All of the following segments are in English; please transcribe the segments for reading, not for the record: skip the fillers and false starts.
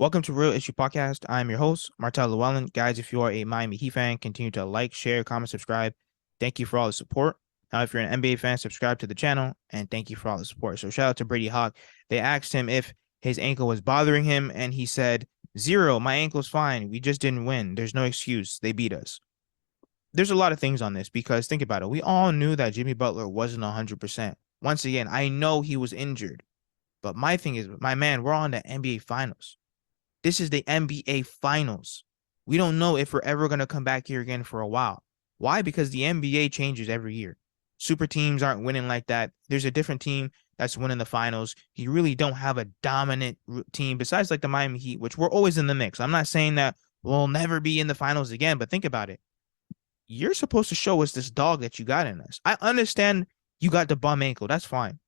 Welcome to Real Issue Podcast. I'm your host, Martel Llewellyn. Guys, if you are a Miami Heat fan, continue to like, share, comment, subscribe. Thank you for all the support. Now, if you're an NBA fan, subscribe to the channel, and thank you for all the support. So shout out to Brady Hawk. They asked him if his ankle was bothering him, and he said, "Zero, my ankle's fine. We just didn't win. There's no excuse. They beat us." There's a lot of things on this because think about it. We all knew that Jimmy Butler wasn't 100%. Once again, I know he was injured, but my thing is, my man, we're on the NBA Finals. This is the NBA Finals. We don't know if we're ever going to come back here again for a while. Why? Because the NBA changes every year. Super teams aren't winning like that. There's a different team that's winning the finals. You really don't have a dominant team besides like the Miami Heat, which we're always in the mix. I'm not saying that we'll never be in the finals again, but think about it. You're supposed to show us this dog that you got in us. I understand you got the bum ankle. That's fine.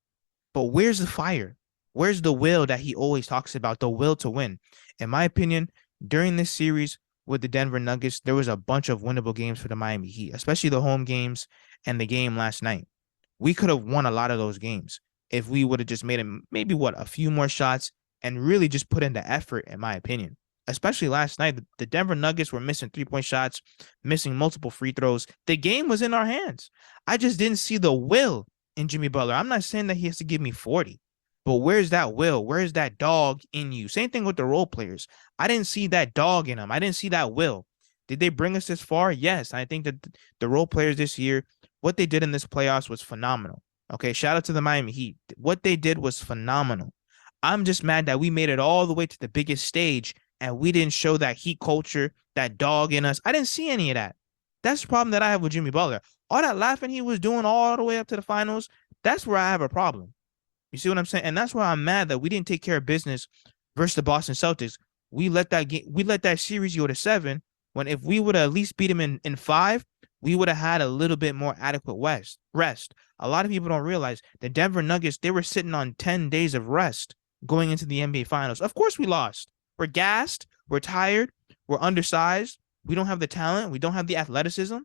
But where's the fire? Where's the will that he always talks about, the will to win? In my opinion, during this series with the Denver Nuggets, there was a bunch of winnable games for the Miami Heat, especially the home games and the game last night. We could have won a lot of those games if we would have just made him maybe a few more shots and really just put in the effort, in my opinion. Especially last night, the Denver Nuggets were missing 3-point shots, missing multiple free throws. The game was in our hands. I just didn't see the will in Jimmy Butler. I'm not saying that he has to give me 40, but where's that will? Where's that dog in you? Same thing with the role players. I didn't see that dog in them. I didn't see that will. Did they bring us this far? Yes. I think that the role players this year, what they did in this playoffs was phenomenal. Okay, shout out to the Miami Heat. What they did was phenomenal. I'm just mad that we made it all the way to the biggest stage and we didn't show that Heat culture, that dog in us. I didn't see any of that. That's the problem that I have with Jimmy Butler. All that laughing he was doing all the way up to the finals, that's where I have a problem. You see what I'm saying? And that's why I'm mad that we didn't take care of business versus the Boston Celtics. We let that series go to 7, when if we would have at least beat them in 5, we would have had a little bit more adequate rest. A lot of people don't realize the Denver Nuggets, they were sitting on 10 days of rest going into the NBA Finals. Of course we lost. We're gassed. We're tired. We're undersized. We don't have the talent. We don't have the athleticism.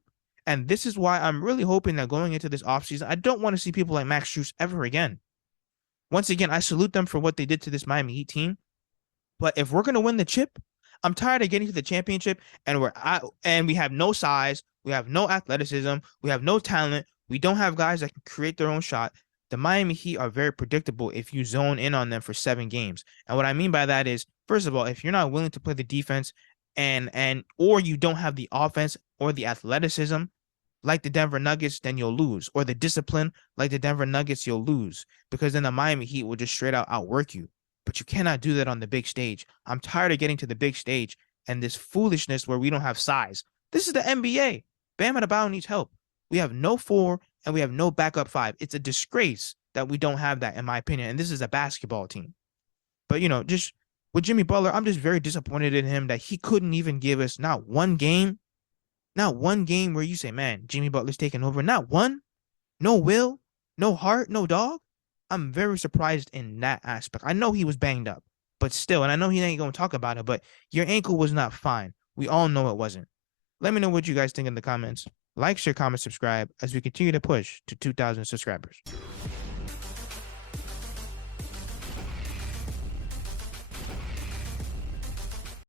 And this is why I'm really hoping that going into this offseason, I don't want to see people like Max Strus ever again. Once again, I salute them for what they did to this Miami Heat team. But if we're going to win the chip, I'm tired of getting to the championship and we have no size, we have no athleticism, we have no talent, we don't have guys that can create their own shot. The Miami Heat are very predictable if you zone in on them for 7 games. And what I mean by that is, first of all, if you're not willing to play the defense or you don't have the offense or the athleticism like the Denver Nuggets, then you'll lose. Or the discipline like the Denver Nuggets, you'll lose. Because then the Miami Heat will just straight out outwork you. But you cannot do that on the big stage. I'm tired of getting to the big stage and this foolishness where we don't have size. This is the NBA. Bam Adebayo needs help. We have no 4 and we have no backup 5. It's a disgrace that we don't have that, in my opinion. And this is a basketball team. But, just with Jimmy Butler, I'm just very disappointed in him that he couldn't even give us not one game where you say, man, Jimmy Butler's taking over. Not one. No will, no heart, no dog. I'm very surprised in that aspect. I know he was banged up, but still, and I know he ain't going to talk about it, but your ankle was not fine. We all know it wasn't. Let me know what you guys think in the comments. Like, share, comment, subscribe as we continue to push to 2,000 subscribers.